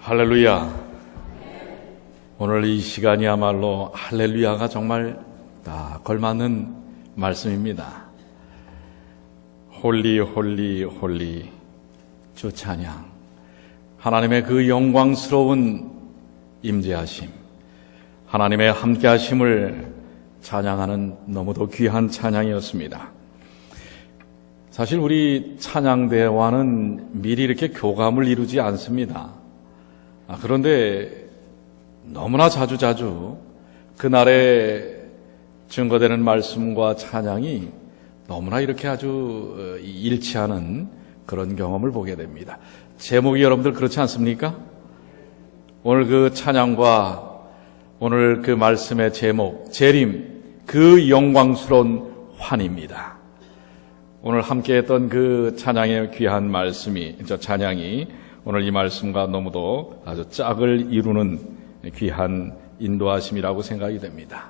할렐루야. 오늘 이 시간이야말로 할렐루야가 정말 다 걸맞는 말씀입니다. 홀리 홀리 홀리 주 찬양, 하나님의 그 영광스러운 임재하심, 하나님의 함께하심을 찬양하는 너무도 귀한 찬양이었습니다. 사실 우리 찬양대와는 미리 이렇게 교감을 이루지 않습니다. 그런데 너무나 자주자주 그날에 증거되는 말씀과 찬양이 너무나 이렇게 아주 일치하는 그런 경험을 보게 됩니다. 제목이 여러분들 그렇지 않습니까? 오늘 그 찬양과 오늘 그 말씀의 제목, 재림, 그 영광스러운 환입니다. 오늘 함께했던 그 찬양의 귀한 말씀이, 찬양이 오늘 이 말씀과 너무도 아주 짝을 이루는 귀한 인도하심이라고 생각이 됩니다.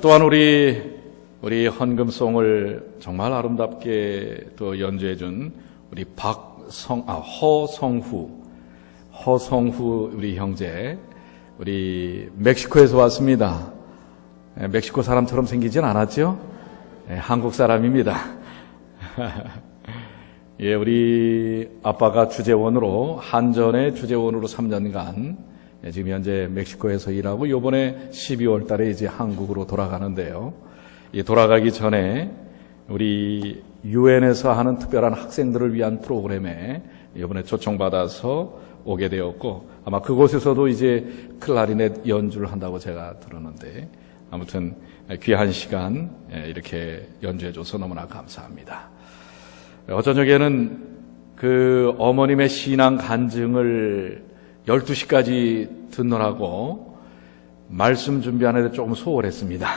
또한 우리 헌금송을 정말 아름답게 또 연주해준 우리 허성후 우리 형제, 우리 멕시코에서 왔습니다. 멕시코 사람처럼 생기진 않았죠? 한국 사람입니다. 예, 우리 아빠가 주재원으로, 한전의 주재원으로 3년간 지금 현재 멕시코에서 일하고 이번에 12월 달에 이제 한국으로 돌아가는데요. 이 돌아가기 전에 우리 유엔에서 하는 특별한 학생들을 위한 프로그램에 이번에 초청받아서 오게 되었고, 아마 그곳에서도 이제 클라리넷 연주를 한다고 제가 들었는데, 아무튼 귀한 시간 이렇게 연주해줘서 너무나 감사합니다. 어저녁에는 그 어머님의 신앙 간증을 12시까지 듣느라고 말씀 준비하는데 조금 소홀했습니다.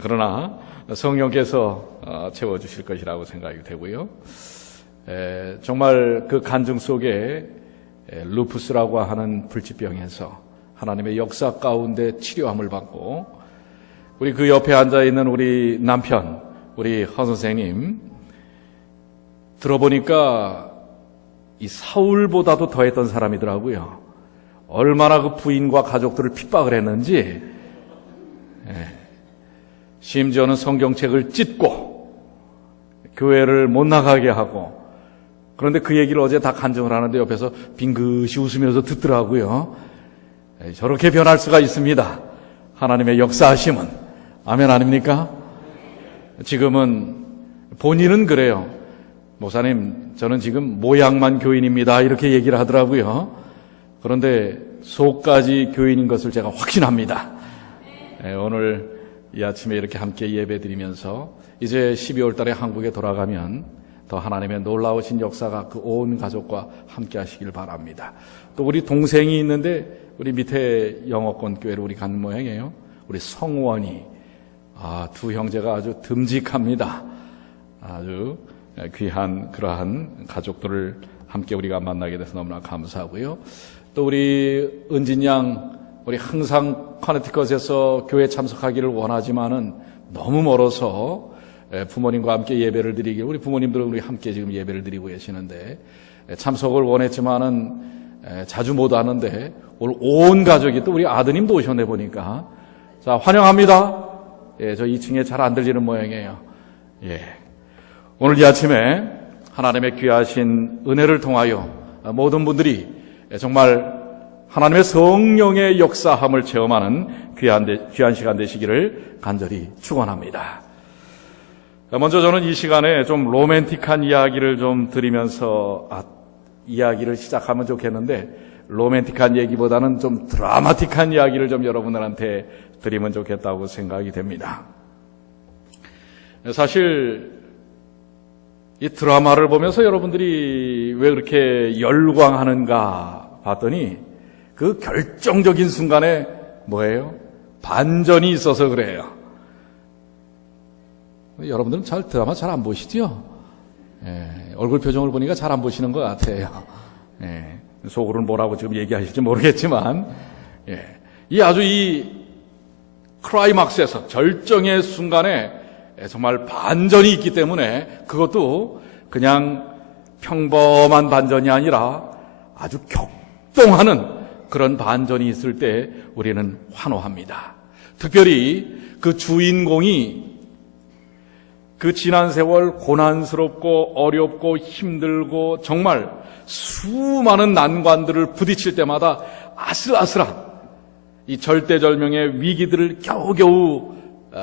그러나 성령께서 채워주실 것이라고 생각이 되고요. 정말 그 간증 속에 루푸스라고 하는 불치병에서 하나님의 역사 가운데 치료함을 받고, 우리 그 옆에 앉아있는 우리 남편, 우리 허 선생님, 들어보니까 이 사울보다도 더했던 사람이더라고요. 얼마나 그 부인과 가족들을 핍박을 했는지, 심지어는 성경책을 찢고 교회를 못 나가게 하고, 그런데 그 얘기를 어제 다 간증을 하는데 옆에서 빙긋이 웃으면서 듣더라고요. 저렇게 변할 수가 있습니다. 하나님의 역사하심은. 아멘 아닙니까? 지금은 본인은 그래요. 목사님, 저는 지금 모양만 교인입니다, 이렇게 얘기를 하더라고요. 그런데 속까지 교인인 것을 제가 확신합니다. 오늘 이 아침에 이렇게 함께 예배드리면서 이제 12월 달에 한국에 돌아가면 더 하나님의 놀라우신 역사가 그 온 가족과 함께 하시길 바랍니다. 또 우리 동생이 있는데 우리 밑에 영어권 교회로 우리 간 모양이에요. 우리 성원이, 두 형제가 아주 듬직합니다. 아주 귀한 그러한 가족들을 함께 우리가 만나게 돼서 너무나 감사하고요. 또 우리 은진 양, 우리 항상 커네티컷에서 교회 참석하기를 원하지만은 너무 멀어서 부모님과 함께 예배를 드리길, 우리 부모님들은 우리 함께 지금 예배를 드리고 계시는데 참석을 원했지만은 자주 못 하는데 오늘 온 가족이, 또 우리 아드님도 오셨네 보니까. 자, 환영합니다. 예, 저 2층에 잘 안 들리는 모양이에요. 예. 오늘 이 아침에 하나님의 귀하신 은혜를 통하여 모든 분들이 정말 하나님의 성령의 역사함을 체험하는 귀한 시간 되시기를 간절히 축원합니다. 먼저 저는 이 시간에 좀 로맨틱한 이야기를 좀 드리면서 이야기를 시작하면 좋겠는데, 로맨틱한 얘기보다는 좀 드라마틱한 이야기를 좀 여러분들한테 드리면 좋겠다고 생각이 됩니다. 사실 이 드라마를 보면서 여러분들이 왜 그렇게 열광하는가 봤더니 그 결정적인 순간에 뭐예요? 반전이 있어서 그래요. 여러분들은 드라마 잘 안 보시죠? 얼굴 표정을 보니까 잘 안 보시는 것 같아요. 속으로는 뭐라고 지금 얘기하실지 모르겠지만, 이 클라이막스에서 절정의 순간에 정말 반전이 있기 때문에 그것도 그냥 평범한 반전이 아니라 아주 격동하는 그런 반전이 있을 때 우리는 환호합니다. 특별히 그 주인공이 그 지난 세월 고난스럽고 어렵고 힘들고 정말 수많은 난관들을 부딪힐 때마다 아슬아슬한 이 절대절명의 위기들을 겨우겨우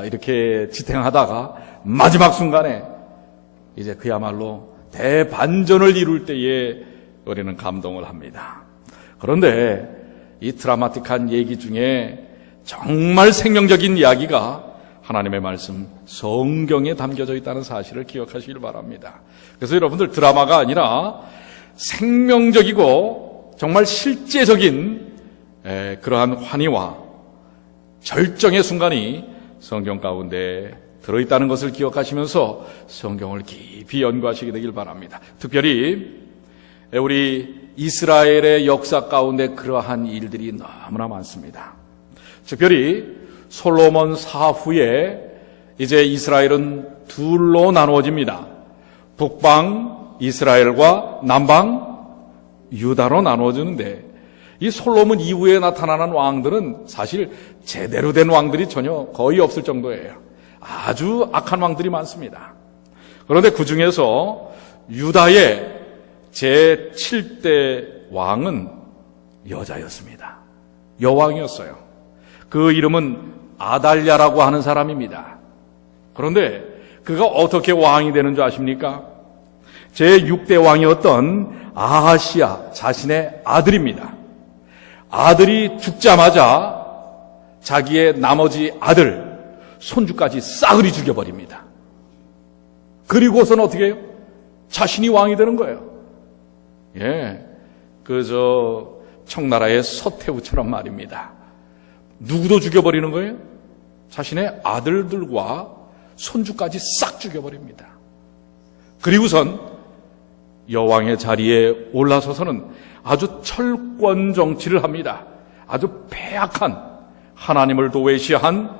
이렇게 지탱하다가 마지막 순간에 이제 그야말로 대반전을 이룰 때에 우리는 감동을 합니다. 그런데 이 드라마틱한 얘기 중에 정말 생명적인 이야기가 하나님의 말씀 성경에 담겨져 있다는 사실을 기억하시길 바랍니다. 그래서 여러분들 드라마가 아니라 생명적이고 정말 실제적인 그러한 환희와 절정의 순간이 성경 가운데 들어있다는 것을 기억하시면서 성경을 깊이 연구하시게 되길 바랍니다. 특별히 우리 이스라엘의 역사 가운데 그러한 일들이 너무나 많습니다. 특별히 솔로몬 사후에 이제 이스라엘은 둘로 나누어집니다. 북방 이스라엘과 남방 유다로 나누어지는데 이 솔로몬 이후에 나타나는 왕들은 사실 제대로 된 왕들이 전혀 거의 없을 정도예요. 아주 악한 왕들이 많습니다. 그런데 그 중에서 유다의 제7대 왕은 여자였습니다. 여왕이었어요. 그 이름은 아달랴라고 하는 사람입니다. 그런데 그가 어떻게 왕이 되는 줄 아십니까? 제6대 왕이었던 아하시야 자신의 아들입니다. 아들이 죽자마자 자기의 나머지 아들, 손주까지 싸그리 죽여버립니다. 그리고서는 어떻게 해요? 자신이 왕이 되는 거예요. 청나라의 서태후처럼 말입니다. 누구도 죽여버리는 거예요? 자신의 아들들과 손주까지 싹 죽여버립니다. 그리고선 여왕의 자리에 올라서서는 아주 철권 정치를 합니다. 아주 패악한, 하나님을 도외시한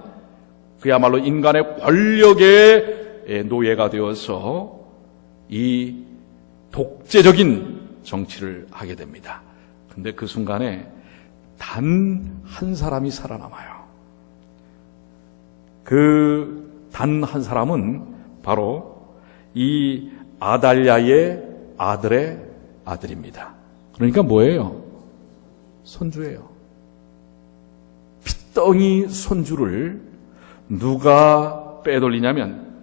그야말로 인간의 권력의 노예가 되어서 이 독재적인 정치를 하게 됩니다. 그런데 그 순간에 단 한 사람이 살아남아요. 그 단 한 사람은 바로 이 아달랴의 아들의 아들입니다. 그러니까 뭐예요? 손주예요. 핏덩이 손주를 누가 빼돌리냐면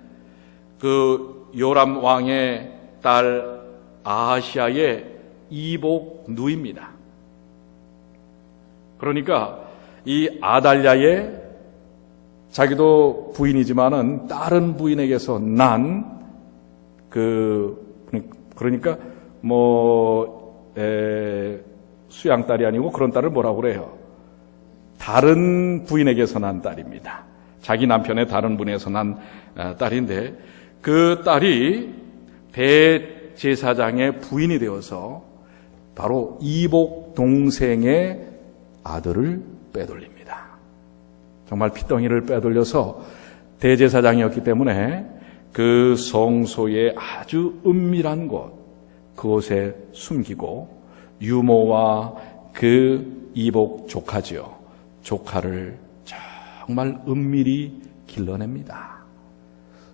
그 요람 왕의 딸 아하시아의 이복 누이입니다. 그러니까 이 아달랴의 자기도 부인이지만은 다른 부인에게서 난 그러니까 수양딸이 아니고 그런 딸을 뭐라고 그래요? 다른 부인에게서 난 딸입니다. 자기 남편의 다른 분에서 난 딸인데 그 딸이 대제사장의 부인이 되어서 바로 이복 동생의 아들을 빼돌립니다. 정말 핏덩이를 빼돌려서 대제사장이었기 때문에 그 성소의 아주 은밀한 곳, 그곳에 숨기고 유모와 그 이복 조카지요. 조카를 정말 은밀히 길러냅니다.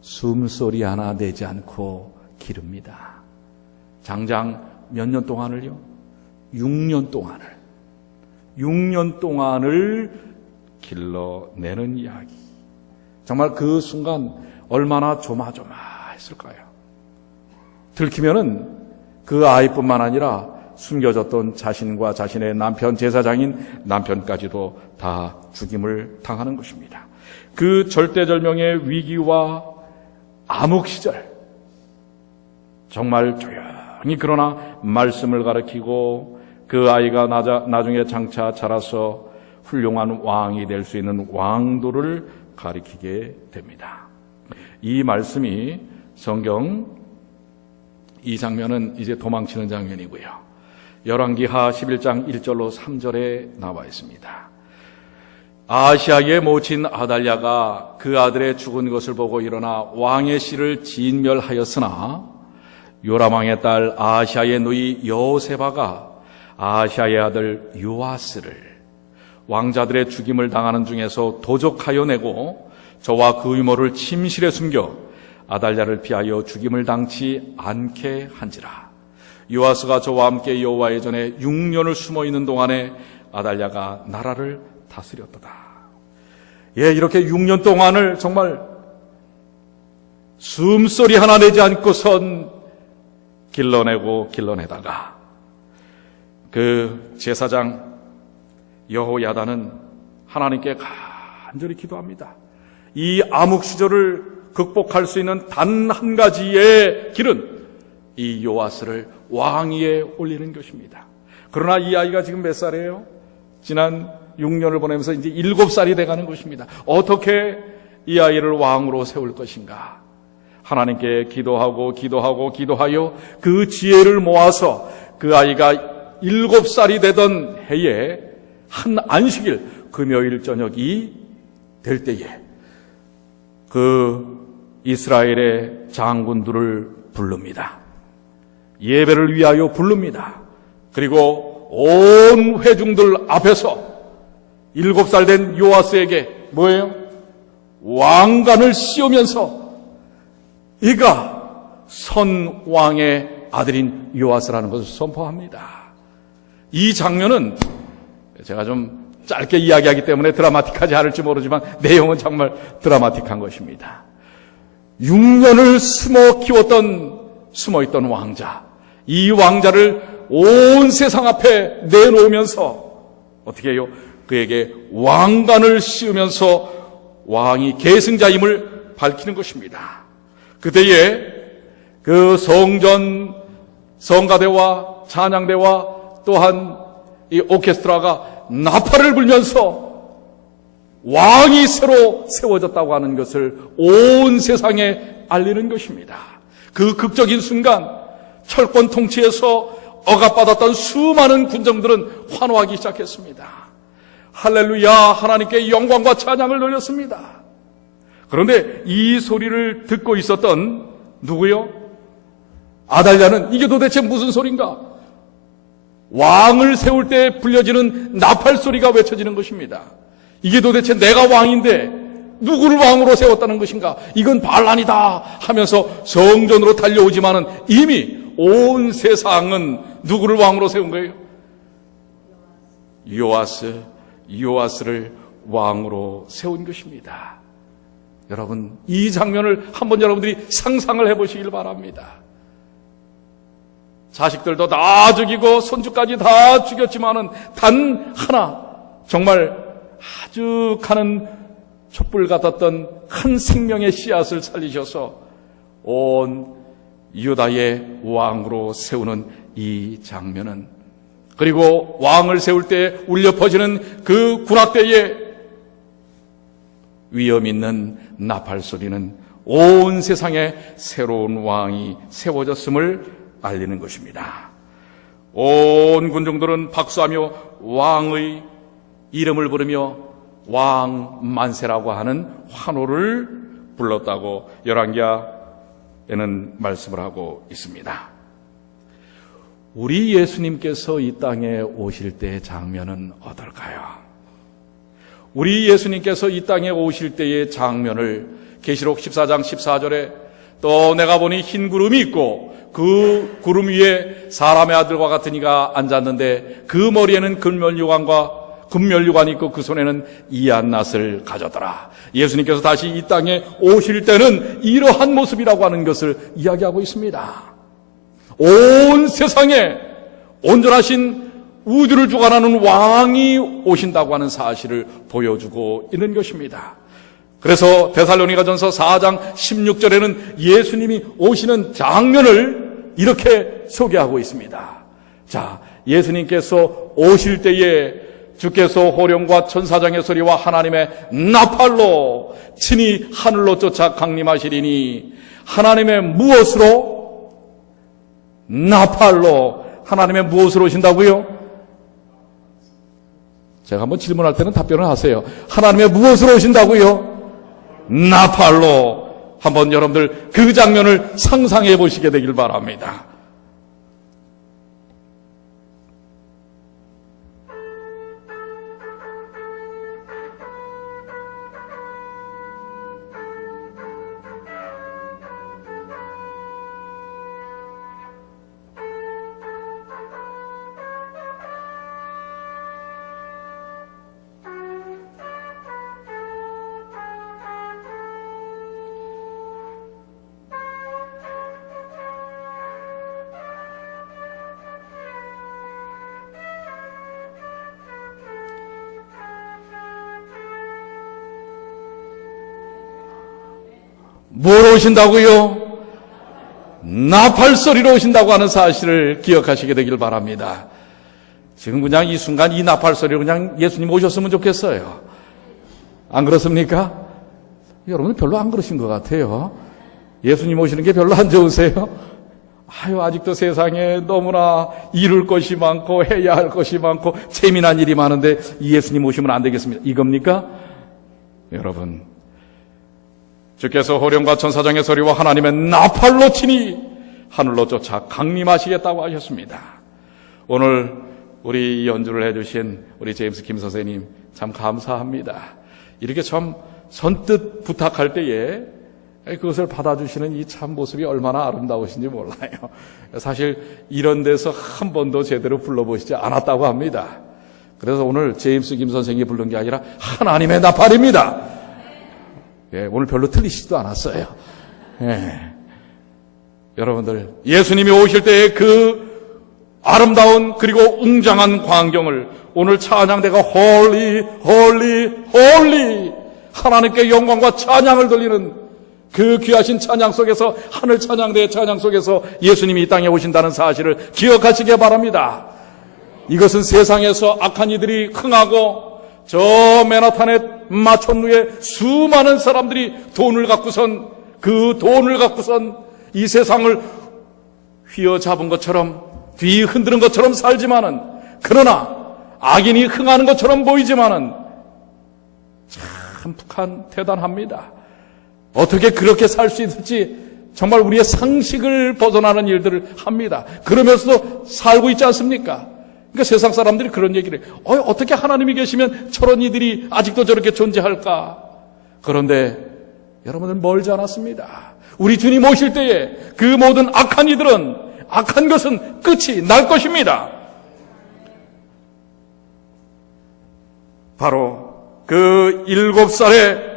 숨소리 하나 내지 않고 기릅니다. 장장 몇 년 동안을요? 6년 동안을 길러내는 이야기. 정말 그 순간 얼마나 조마조마했을까요? 들키면은 그 아이뿐만 아니라 숨겨졌던 자신과 자신의 남편, 제사장인 남편까지도 다 죽임을 당하는 것입니다. 그 절대절명의 위기와 암흑 시절, 정말 조용히 그러나 말씀을 가르치고 그 아이가 나중에 장차 자라서 훌륭한 왕이 될 수 있는 왕도를 가리키게 됩니다. 이 말씀이 성경 이 장면은 이제 도망치는 장면이고요. 열왕기하 11장 1절로 3절에 나와 있습니다. 아하시아의 모친 아달랴가 그 아들의 죽은 것을 보고 일어나 왕의 씨를 진멸하였으나 요람 왕의 딸 아하시아의 누이 여호세바가 아하시아의 아들 요아스를 왕자들의 죽임을 당하는 중에서 도적하여 내고 저와 그 유모를 침실에 숨겨 아달랴를 피하여 죽임을 당치 않게 한지라. 요아스가 저와 함께 여호와의 전에 6년을 숨어 있는 동안에 아달랴가 나라를 다스렸도다. 예, 이렇게 6년 동안을 정말 숨소리 하나 내지 않고선 길러내다가 그 제사장 여호야다는 하나님께 간절히 기도합니다. 이 암흑 시절을 극복할 수 있는 단 한 가지의 길은 이 요아스를 왕위에 올리는 것입니다. 그러나 이 아이가 지금 몇 살이에요? 지난 6년을 보내면서 이제 7살이 돼가는 것입니다. 어떻게 이 아이를 왕으로 세울 것인가? 하나님께 기도하여 그 지혜를 모아서 그 아이가 7살이 되던 해에 한 안식일 금요일 저녁이 될 때에 그 이스라엘의 장군들을 부릅니다. 예배를 위하여 부릅니다. 그리고 온 회중들 앞에서 7살 된 요아스에게 뭐예요? 왕관을 씌우면서 이가 선왕의 아들인 요아스라는 것을 선포합니다. 이 장면은 제가 좀 짧게 이야기하기 때문에 드라마틱하지 않을지 모르지만 내용은 정말 드라마틱한 것입니다. 6년을 숨어있던 왕자, 이 왕자를 온 세상 앞에 내놓으면서 어떻게 해요? 그에게 왕관을 씌우면서 왕이 계승자임을 밝히는 것입니다. 그때에 그 성전 성가대와 찬양대와 또한 이 오케스트라가 나팔을 불면서 왕이 새로 세워졌다고 하는 것을 온 세상에 알리는 것입니다. 그 극적인 순간 철권 통치에서 억압받았던 수많은 군정들은 환호하기 시작했습니다. 할렐루야, 하나님께 영광과 찬양을 돌렸습니다. 그런데 이 소리를 듣고 있었던 누구요? 아달랴는 이게 도대체 무슨 소린가? 왕을 세울 때 불려지는 나팔 소리가 외쳐지는 것입니다. 이게 도대체 내가 왕인데 누구를 왕으로 세웠다는 것인가? 이건 반란이다 하면서 성전으로 달려오지만은 이미 온 세상은 누구를 왕으로 세운 거예요? 요아스를 왕으로 세운 것입니다. 여러분, 이 장면을 한번 여러분들이 상상을 해보시길 바랍니다. 자식들도 다 죽이고 손주까지 다 죽였지만은 단 하나 정말 아주 가는 촛불 같았던 한 생명의 씨앗을 살리셔서 온 유다의 왕으로 세우는 이 장면은, 그리고 왕을 세울 때 울려 퍼지는 그 군악대의 위험 있는 나팔 소리는 온 세상에 새로운 왕이 세워졌음을 알리는 것입니다. 온 군중들은 박수하며 왕의 이름을 부르며 왕 만세라고 하는 환호를 불렀다고 열왕기하에는 말씀을 하고 있습니다. 우리 예수님께서 이 땅에 오실 때의 장면은 어떨까요? 우리 예수님께서 이 땅에 오실 때의 장면을 계시록 14장 14절에 또 내가 보니 흰 구름이 있고 그 구름 위에 사람의 아들과 같은 이가 앉았는데 그 머리에는 금면류관이 있고 그 손에는 이한낫을 가졌더라. 예수님께서 다시 이 땅에 오실 때는 이러한 모습이라고 하는 것을 이야기하고 있습니다. 온 세상에 온전하신 우주를 주관하는 왕이 오신다고 하는 사실을 보여주고 있는 것입니다. 그래서 데살로니가전서 4장 16절에는 예수님이 오시는 장면을 이렇게 소개하고 있습니다. 자, 예수님께서 오실 때에 주께서 호령과 천사장의 소리와 하나님의 나팔로 친히 하늘로 쫓아 강림하시리니 하나님의 무엇으로? 나팔로. 하나님의 무엇으로 오신다고요? 제가 한번 질문할 때는 답변을 하세요. 하나님의 무엇으로 오신다고요? 나팔로. 한번 여러분들 그 장면을 상상해 보시게 되길 바랍니다. 뭐로 오신다고요? 나팔소리로 오신다고 하는 사실을 기억하시게 되길 바랍니다. 지금 그냥 이 순간 이 나팔소리로 그냥 예수님 오셨으면 좋겠어요. 안 그렇습니까? 여러분 별로 안 그러신 것 같아요. 예수님 오시는 게 별로 안 좋으세요? 아직도 세상에 너무나 이룰 것이 많고 해야 할 것이 많고 재미난 일이 많은데 예수님 오시면 안 되겠습니다. 이겁니까? 여러분, 주께서 호령과 천사장의 소리와 하나님의 나팔로 치니 하늘로 쫓아 강림하시겠다고 하셨습니다. 오늘 우리 연주를 해주신 우리 제임스 김 선생님 참 감사합니다. 이렇게 참 선뜻 부탁할 때에 그것을 받아주시는 이 참 모습이 얼마나 아름다우신지 몰라요. 사실 이런 데서 한 번도 제대로 불러보시지 않았다고 합니다. 그래서 오늘 제임스 김 선생이 부른 게 아니라 하나님의 나팔입니다. 오늘 별로 틀리시지도 않았어요. 여러분들, 예수님이 오실 때의 그 아름다운 그리고 웅장한 광경을 오늘 찬양대가 홀리 홀리 홀리 하나님께 영광과 찬양을 돌리는 그 귀하신 찬양 속에서, 하늘 찬양대의 찬양 속에서 예수님이 이 땅에 오신다는 사실을 기억하시기 바랍니다. 이것은 세상에서 악한 이들이 흥하고 저 맨하탄의 마천루에 수많은 사람들이 돈을 갖고선 이 세상을 휘어잡은 것처럼 뒤 흔드는 것처럼 살지만은, 그러나 악인이 흥하는 것처럼 보이지만은 참 북한 대단합니다. 어떻게 그렇게 살 수 있을지 정말 우리의 상식을 벗어나는 일들을 합니다. 그러면서도 살고 있지 않습니까? 그러니까 세상 사람들이 그런 얘기를 해요. 어떻게 하나님이 계시면 저런 이들이 아직도 저렇게 존재할까? 그런데 여러분은 멀지 않았습니다. 우리 주님 오실 때에 그 모든 악한 것은 끝이 날 것입니다. 바로 그 7살의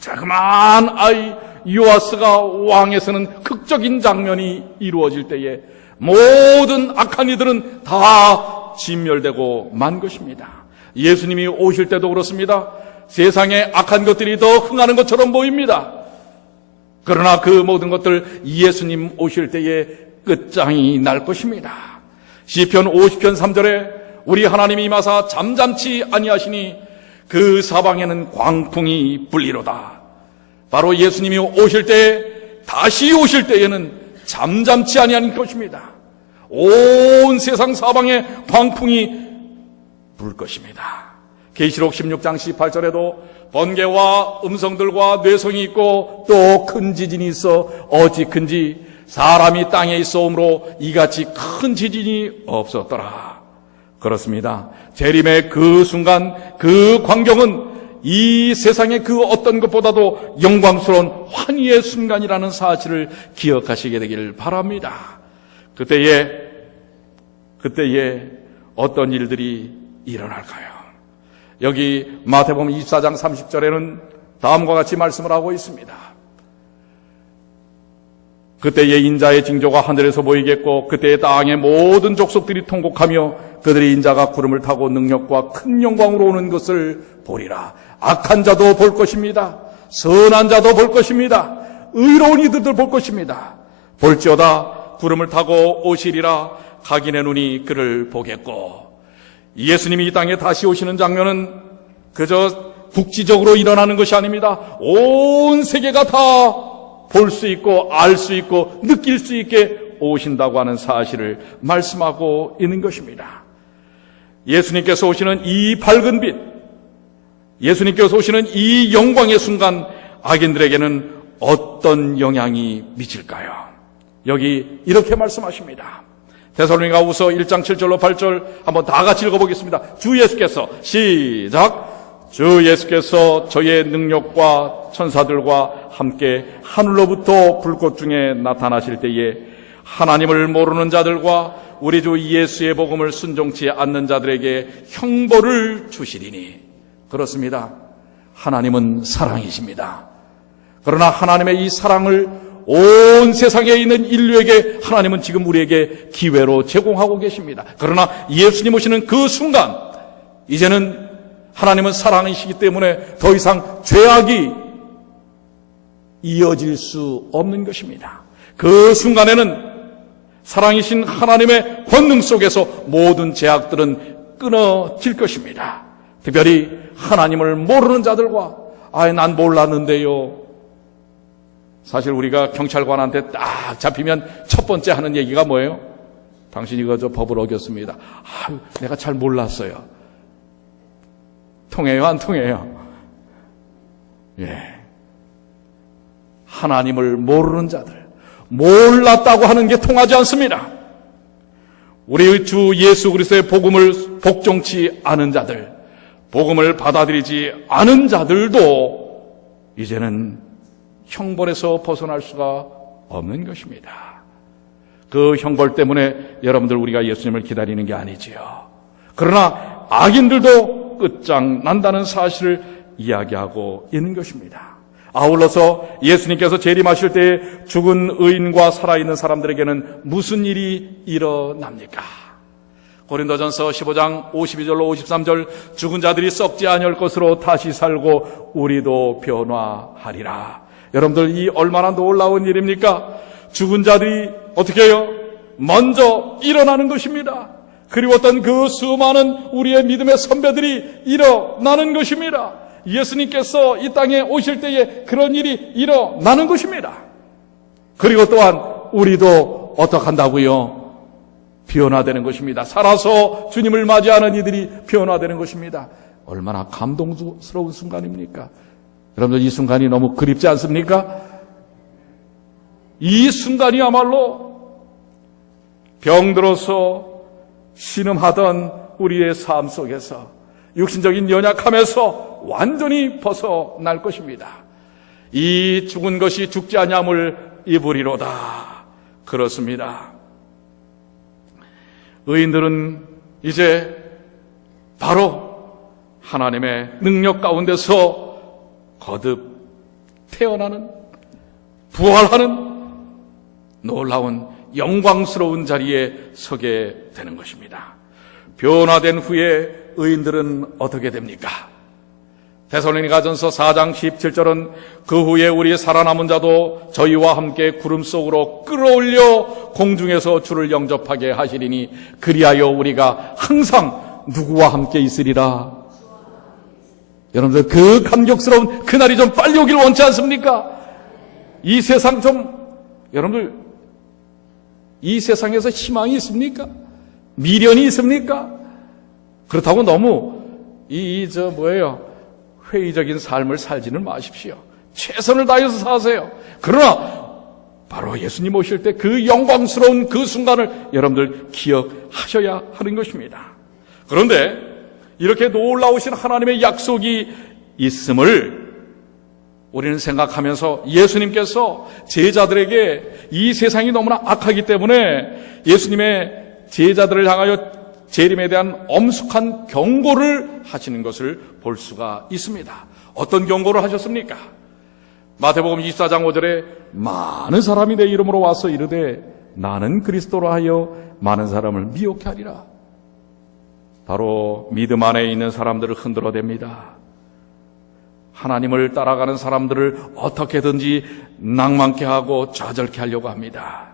자그마한 아이 요아스가 왕에 서는 극적인 장면이 이루어질 때에 모든 악한 이들은 다 진멸되고 만 것입니다. 예수님이 오실 때도 그렇습니다. 세상에 악한 것들이 더 흥하는 것처럼 보입니다. 그러나 그 모든 것들 예수님 오실 때에 끝장이 날 것입니다. 시편 50편 3절에 우리 하나님이 임하사 잠잠치 아니하시니 그 사방에는 광풍이 불리로다. 바로 예수님이 오실 때, 다시 오실 때에는 잠잠치 아니하는 것입니다. 온 세상 사방에 광풍이 불 것입니다. 계시록 16장 18절에도 번개와 음성들과 뇌성이 있고 또 큰 지진이 있어 어찌 큰지 사람이 땅에 있어오므로 이같이 큰 지진이 없었더라. 그렇습니다. 재림의 그 순간, 그 광경은 이 세상의 그 어떤 것보다도 영광스러운 환희의 순간이라는 사실을 기억하시게 되길 바랍니다. 그때에 어떤 일들이 일어날까요? 여기 마태복음 24장 30절에는 다음과 같이 말씀을 하고 있습니다. 그때의 인자의 징조가 하늘에서 보이겠고 그때의 땅의 모든 족속들이 통곡하며 그들의 인자가 구름을 타고 능력과 큰 영광으로 오는 것을 보리라. 악한 자도 볼 것입니다. 선한 자도 볼 것입니다. 의로운 이들도 볼 것입니다. 볼지어다 구름을 타고 오시리라. 각인의 눈이 그를 보겠고. 예수님이 이 땅에 다시 오시는 장면은 그저 국지적으로 일어나는 것이 아닙니다. 온 세계가 다 볼 수 있고 알 수 있고 느낄 수 있게 오신다고 하는 사실을 말씀하고 있는 것입니다. 예수님께서 오시는 이 밝은 빛, 예수님께서 오시는 이 영광의 순간 악인들에게는 어떤 영향이 미칠까요? 여기 이렇게 말씀하십니다. 데살로니가후서 1장 7절로 8절 한번 다 같이 읽어보겠습니다. 주 예수께서 시작. 주 예수께서 저의 능력과 천사들과 함께 하늘로부터 불꽃 중에 나타나실 때에 하나님을 모르는 자들과 우리 주 예수의 복음을 순종치 않는 자들에게 형벌을 주시리니. 그렇습니다. 하나님은 사랑이십니다. 그러나 하나님의 이 사랑을 온 세상에 있는 인류에게 하나님은 지금 우리에게 기회로 제공하고 계십니다. 그러나 예수님 오시는 그 순간 이제는 하나님은 사랑이시기 때문에 더 이상 죄악이 이어질 수 없는 것입니다. 그 순간에는 사랑이신 하나님의 권능 속에서 모든 제약들은 끊어질 것입니다. 특별히 하나님을 모르는 자들과 난 몰랐는데요. 사실 우리가 경찰관한테 딱 잡히면 첫 번째 하는 얘기가 뭐예요? 당신이 저 법을 어겼습니다. 내가 잘 몰랐어요. 통해요, 안 통해요? 예. 하나님을 모르는 자들, 몰랐다고 하는 게 통하지 않습니다. 우리 주 예수 그리스도의 복음을 복종치 않은 자들, 복음을 받아들이지 않은 자들도 이제는 형벌에서 벗어날 수가 없는 것입니다. 그 형벌 때문에 여러분들 우리가 예수님을 기다리는 게 아니지요. 그러나 악인들도 끝장난다는 사실을 이야기하고 있는 것입니다. 아울러서 예수님께서 재림하실 때에 죽은 의인과 살아있는 사람들에게는 무슨 일이 일어납니까? 고린도전서 15장 52절로 53절 죽은 자들이 썩지 아니할 것으로 다시 살고 우리도 변화하리라. 여러분들 이 얼마나 놀라운 일입니까? 죽은 자들이 어떻게 해요? 먼저 일어나는 것입니다. 그리웠던 그 수많은 우리의 믿음의 선배들이 일어나는 것입니다. 예수님께서 이 땅에 오실 때에 그런 일이 일어나는 것입니다. 그리고 또한 우리도 어떡한다고요? 변화되는 것입니다. 살아서 주님을 맞이하는 이들이 변화되는 것입니다. 얼마나 감동스러운 순간입니까? 여러분들 이 순간이 너무 그립지 않습니까? 이 순간이야말로 병들어서 신음하던 우리의 삶 속에서 육신적인 연약함에서 완전히 벗어날 것입니다. 이 죽은 것이 죽지 아니함을 입으리로다. 그렇습니다. 의인들은 이제 바로 하나님의 능력 가운데서 거듭 태어나는, 부활하는 놀라운 영광스러운 자리에 서게 되는 것입니다. 변화된 후에 의인들은 어떻게 됩니까? 데살로니가전서 4장 17절은 그 후에 우리 살아남은 자도 저희와 함께 구름 속으로 끌어올려 공중에서 주를 영접하게 하시리니 그리하여 우리가 항상 누구와 함께 있으리라. 여러분들 그 감격스러운 그날이 좀 빨리 오길 원치 않습니까? 이 세상 여러분들 이 세상에서 희망이 있습니까? 미련이 있습니까? 그렇다고 너무 회의적인 삶을 살지는 마십시오. 최선을 다해서 사세요. 그러나 바로 예수님 오실 때 그 영광스러운 그 순간을 여러분들 기억하셔야 하는 것입니다. 그런데 이렇게 놀라우신 하나님의 약속이 있음을 우리는 생각하면서 예수님께서 제자들에게 이 세상이 너무나 악하기 때문에 예수님의 제자들을 향하여 재림에 대한 엄숙한 경고를 하시는 것을 볼 수가 있습니다. 어떤 경고를 하셨습니까? 마태복음 24장 5절에 많은 사람이 내 이름으로 와서 이르되 나는 그리스도라 하여 많은 사람을 미혹해 하리라. 바로 믿음 안에 있는 사람들을 흔들어댑니다. 하나님을 따라가는 사람들을 어떻게든지 낭만케 하고 좌절케 하려고 합니다.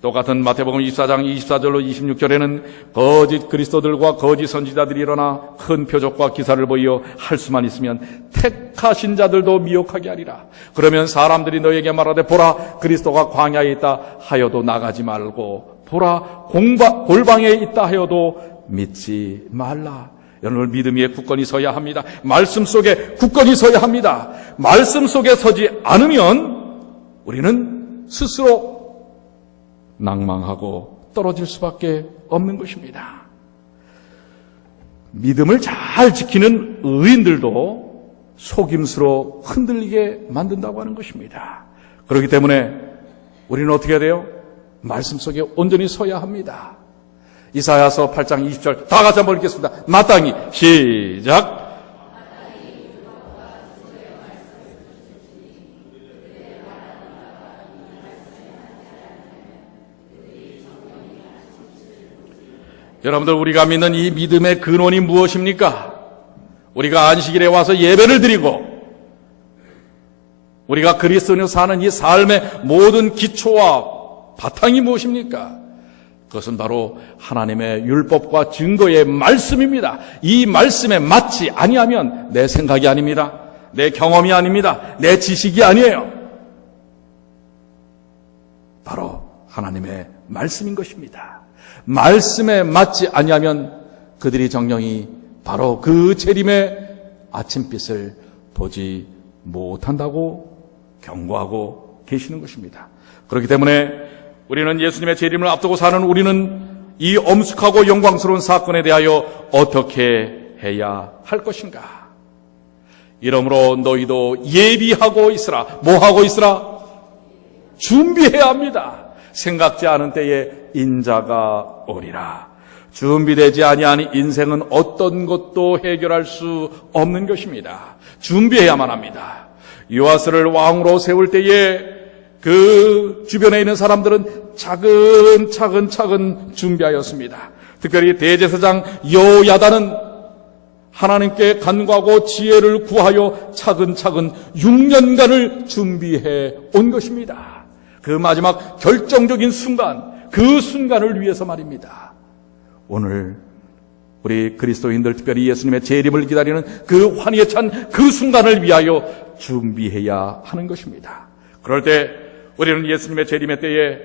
똑같은 마태복음 24장 24절로 26절에는 거짓 그리스도들과 거짓 선지자들이 일어나 큰 표적과 기사를 보이어 할 수만 있으면 택하신 자들도 미혹하게 하리라. 그러면 사람들이 너에게 말하되 보라 그리스도가 광야에 있다 하여도 나가지 말고 보라 골방에 있다 하여도 믿지 말라. 여러분 믿음 위에 굳건히 서야 합니다. 말씀 속에 굳건히 서야 합니다. 말씀 속에 서지 않으면 우리는 스스로 낭망하고 떨어질 수밖에 없는 것입니다. 믿음을 잘 지키는 의인들도 속임수로 흔들리게 만든다고 하는 것입니다. 그렇기 때문에 우리는 어떻게 해야 돼요? 말씀 속에 온전히 서야 합니다. 이사야서 8장 20절 다 같이 한번 읽겠습니다. 마땅히 시작. 여러분들 우리가 믿는 이 믿음의 근원이 무엇입니까? 우리가 안식일에 와서 예배를 드리고 우리가 그리스도인으로 사는 이 삶의 모든 기초와 바탕이 무엇입니까? 그것은 바로 하나님의 율법과 증거의 말씀입니다. 이 말씀에 맞지 아니하면 내 생각이 아닙니다. 내 경험이 아닙니다. 내 지식이 아니에요. 바로 하나님의 말씀인 것입니다. 말씀에 맞지 아니하면 그들이 정령이 바로 그 재림의 아침빛을 보지 못한다고 경고하고 계시는 것입니다. 그렇기 때문에 우리는 예수님의 재림을 앞두고 사는 우리는 이 엄숙하고 영광스러운 사건에 대하여 어떻게 해야 할 것인가? 이러므로 너희도 예비하고 있으라. 뭐 하고 있으라? 준비해야 합니다. 생각지 않은 때에 인자가 오리라. 준비되지 아니하니 인생은 어떤 것도 해결할 수 없는 것입니다. 준비해야만 합니다. 요아스를 왕으로 세울 때에 그 주변에 있는 사람들은 차근차근 준비하였습니다. 특별히 대제사장 여호야다는 하나님께 간구하고 지혜를 구하여 차근차근 6년간을 준비해 온 것입니다. 그 마지막 결정적인 순간, 그 순간을 위해서 말입니다. 오늘 우리 그리스도인들, 특별히 예수님의 재림을 기다리는 그 환희에 찬 그 순간을 위하여 준비해야 하는 것입니다. 그럴 때 우리는 예수님의 재림의 때에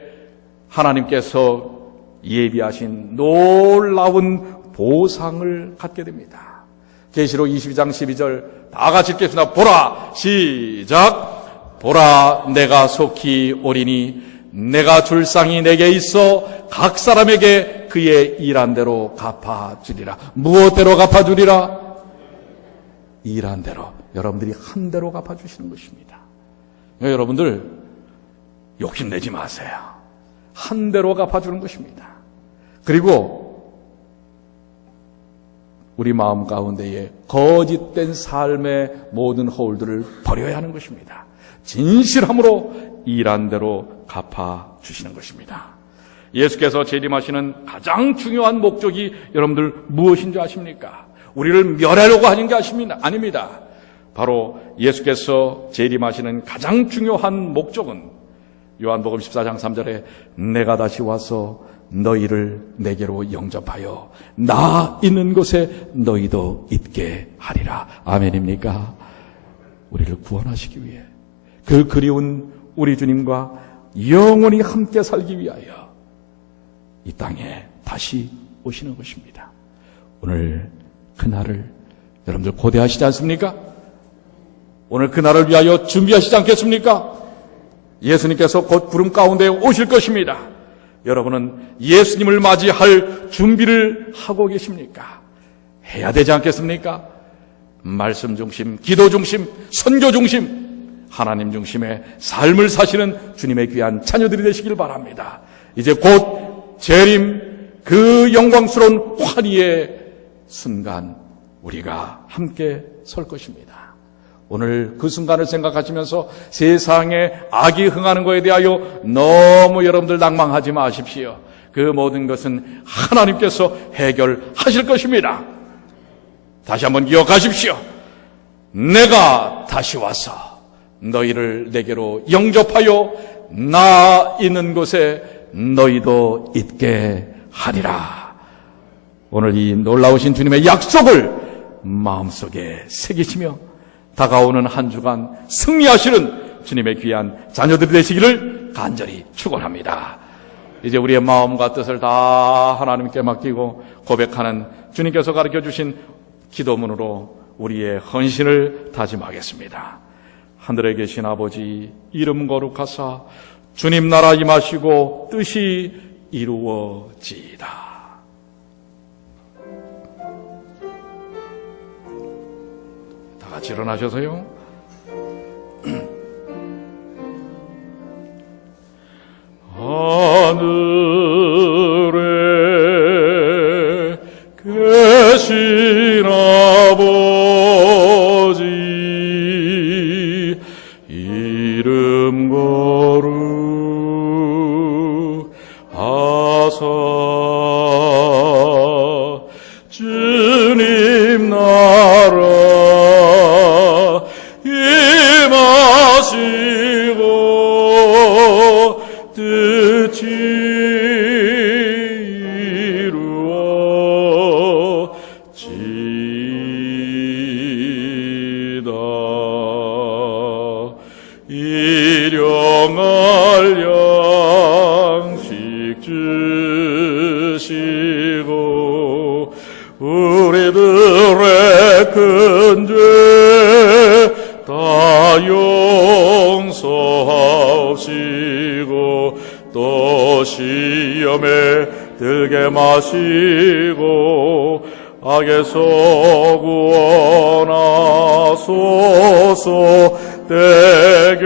하나님께서 예비하신 놀라운 보상을 갖게 됩니다. 계시록 22장 12절 다 같이 읽겠습니다. 보라, 시작. 보라, 내가 속히 오리니 내가 줄 상이 내게 있어 각 사람에게 그의 일한 대로 갚아주리라. 무엇대로 갚아주리라? 일한 대로. 여러분들이 한 대로 갚아주시는 것입니다. 여러분들 욕심내지 마세요. 한 대로 갚아주는 것입니다. 그리고 우리 마음 가운데에 거짓된 삶의 모든 허울들을 버려야 하는 것입니다. 진실함으로 일한 대로 갚아주시는 것입니다. 예수께서 재림하시는 가장 중요한 목적이 여러분들 무엇인 줄 아십니까? 우리를 멸하려고 하는 게 아닙니다. 바로 예수께서 재림하시는 가장 중요한 목적은 요한복음 14장 3절에 내가 다시 와서 너희를 내게로 영접하여 나 있는 곳에 너희도 있게 하리라. 아멘입니까? 우리를 구원하시기 위해 그 그리운 우리 주님과 영원히 함께 살기 위하여 이 땅에 다시 오시는 것입니다. 오늘 그날을 여러분들 고대하시지 않습니까? 오늘 그날을 위하여 준비하시지 않겠습니까? 예수님께서 곧 구름 가운데 오실 것입니다. 여러분은 예수님을 맞이할 준비를 하고 계십니까? 해야 되지 않겠습니까? 말씀 중심, 기도 중심, 선교 중심, 하나님 중심의 삶을 사시는 주님의 귀한 자녀들이 되시길 바랍니다. 이제 곧 재림, 그 영광스러운 환희의 순간 우리가 함께 설 것입니다. 오늘 그 순간을 생각하시면서 세상에 악이 흥하는 것에 대하여 너무 여러분들 낭망하지 마십시오. 그 모든 것은 하나님께서 해결하실 것입니다. 다시 한번 기억하십시오. 내가 다시 와서 너희를 내게로 영접하여 나 있는 곳에 너희도 있게 하리라. 오늘 이 놀라우신 주님의 약속을 마음속에 새기시며 다가오는 한 주간 승리하시는 주님의 귀한 자녀들이 되시기를 간절히 축원합니다. 이제 우리의 마음과 뜻을 다 하나님께 맡기고 고백하는 주님께서 가르쳐 주신 기도문으로 우리의 헌신을 다짐하겠습니다. 하늘에 계신 아버지, 이름 거룩하사 주님 나라 임하시고 뜻이 이루어지이다. 다 같이 일어나셔서요. 하늘에 계신 아버지, 이름 거룩하사 주님 나라 임하시 일용할 양식 주시고 우리들의 큰 죄 다 용서하시고 또 시험에 들게 마시고 악에서 구원하소서. 대개